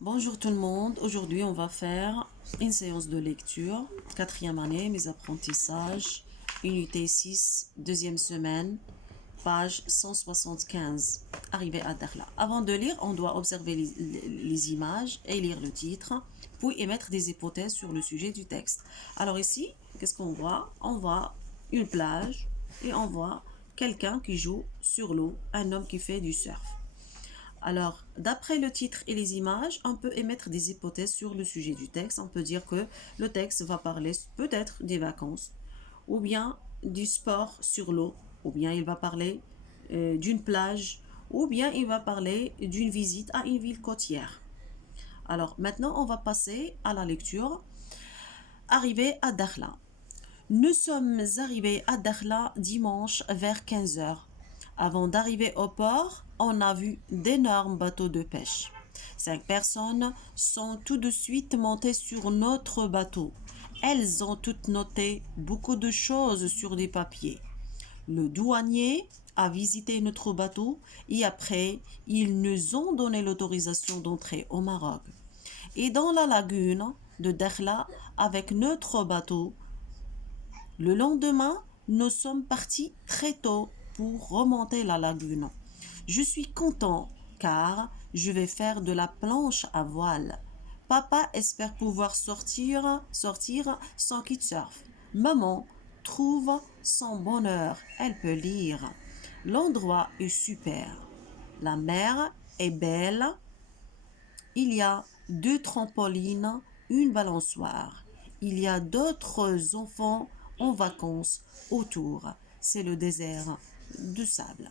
Bonjour tout le monde, aujourd'hui on va faire une séance de lecture, quatrième année, mes apprentissages, unité 6, deuxième semaine, page 175, arrivé à Dakhla. Avant de lire, on doit observer les images et lire le titre, puis émettre des hypothèses sur le sujet du texte. Alors ici, qu'est-ce qu'on voit? On voit une plage et on voit quelqu'un qui joue sur l'eau, un homme qui fait du surf. Alors, d'après le titre et les images, on peut émettre des hypothèses sur le sujet du texte. On peut dire que le texte va parler peut-être des vacances, ou bien du sport sur l'eau, ou bien il va parler d'une plage, ou bien il va parler d'une visite à une ville côtière. Alors, maintenant, on va passer à la lecture. Arrivé à Dakhla. Nous sommes arrivés à Dakhla dimanche vers 15 heures. Avant d'arriver au port, on a vu d'énormes bateaux de pêche. 5 personnes sont tout de suite montées sur notre bateau. Elles ont toutes noté beaucoup de choses sur des papiers. Le douanier a visité notre bateau et après, ils nous ont donné l'autorisation d'entrer au Maroc. Et dans la lagune de Dakhla, avec notre bateau, le lendemain, nous sommes partis très tôt pour remonter la lagune. Je suis content car je vais faire de la planche à voile. Papa espère pouvoir sortir sans kitesurf. Maman trouve son bonheur, elle peut lire. L'endroit est super. La mer est belle. Il y a 2 trampolines, une balançoire. Il y a d'autres enfants en vacances autour. C'est le désert de sable.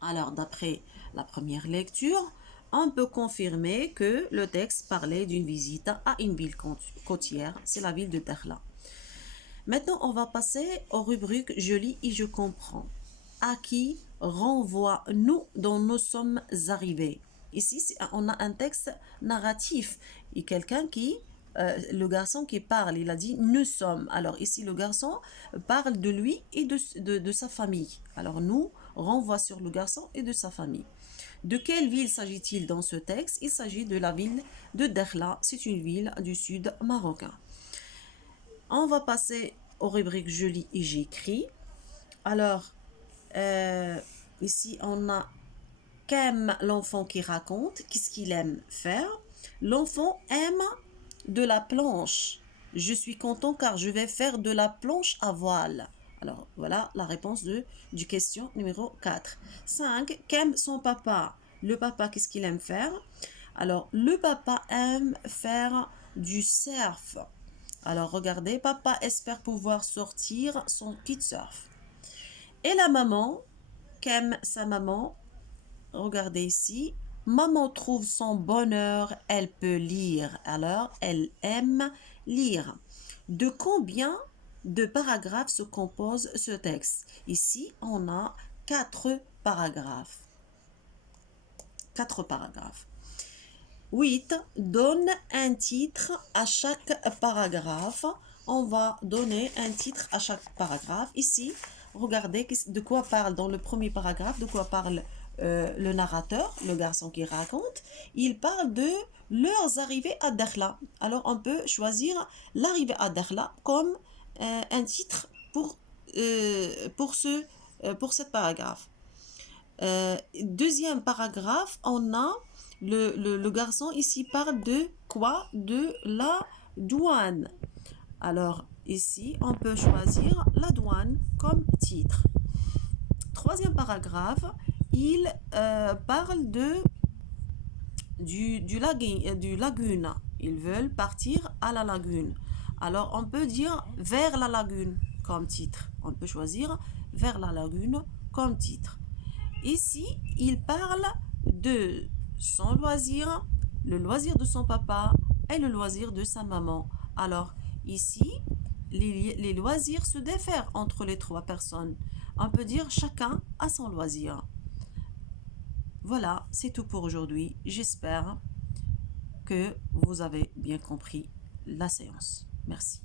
Alors, d'après la première lecture, on peut confirmer que le texte parlait d'une visite à une ville côtière. C'est la ville de Dakhla. Maintenant, on va passer aux rubriques Je lis et je comprends. À qui renvoie-nous dont nous sommes arrivés? Ici, on a un texte narratif et quelqu'un qui, le garçon qui parle, il a dit nous sommes. Alors ici, le garçon parle de lui et de sa famille. Alors nous renvoie sur le garçon et de sa famille. De quelle ville s'agit-il dans ce texte? Il s'agit de la ville de Dakhla. C'est une ville du sud marocain. On va passer aux rubriques Je lis et j'écris. Alors, ici, on a qu'aime l'enfant qui raconte, qu'est-ce qu'il aime faire. L'enfant aime de la planche. Je suis content car je vais faire de la planche à voile. Alors, voilà la réponse du question numéro 4. 5. Qu'aime son papa? Le papa, qu'est-ce qu'il aime faire? Alors, le papa aime faire du surf. Alors, regardez, papa espère pouvoir sortir son kitesurf. Et la maman, qu'aime sa maman? Regardez ici. Maman trouve son bonheur, elle peut lire. Alors, elle aime lire. De combien de paragraphes se compose ce texte? Ici, on a 4 paragraphes. 4 paragraphes. 8. Donne un titre à chaque paragraphe. On va donner un titre à chaque paragraphe. Ici, regardez de quoi parle dans le premier paragraphe, de quoi parle le narrateur, le garçon qui raconte. Il parle de leurs arrivées à Dakhla. Alors, on peut choisir l'arrivée à Dakhla comme un titre pour cette paragraphe. Deuxième paragraphe, on a le garçon ici parle de quoi? De la douane. Alors ici, on peut choisir la douane comme titre. Troisième paragraphe, il parle du lagune. Ils veulent partir à la lagune. Alors on peut dire vers la lagune comme titre. On peut choisir vers la lagune comme titre. Ici, il parle de son loisir, le loisir de son papa et le loisir de sa maman. Alors, ici, les loisirs se diffèrent entre les 3 personnes. On peut dire chacun a son loisir. Voilà, c'est tout pour aujourd'hui. J'espère que vous avez bien compris la séance. Merci.